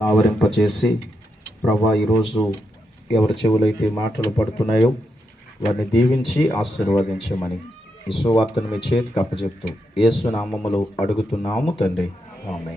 ఆవరింపచేసి ప్రభా ఈరోజు ఎవరి చెవులైతే మాటలు పడుతున్నాయో వారిని దీవించి ఆశీర్వదించమని ఈ సువార్తను మీ చేతికి అప్పచెప్తూ యేసు నామములో అడుగుతున్నాము తండ్రి. ఆమె